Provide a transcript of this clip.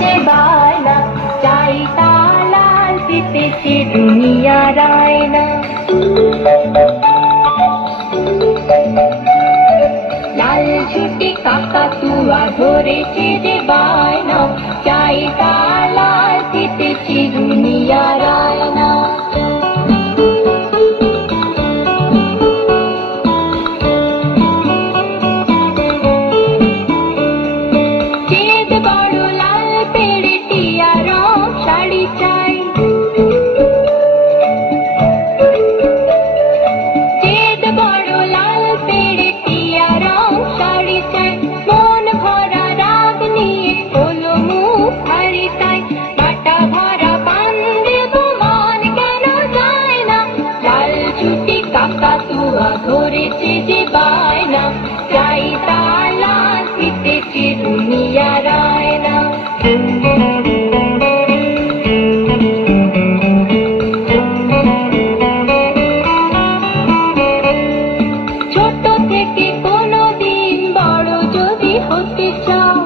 যে বায়না চাই তালাল জিতেছে দুনিয়ার আয়না। লাল ছুটি কাকাতুয়া ধরেছে যে বায়না চাই তালাল জিতেছে দুনিয়ার আয়না। ধরেছে যে বায়না চাই তালাল জিতেছে দুনিয়ার আয়না। ছোট থেকে কোনোদিন বড় যদি হতে চাও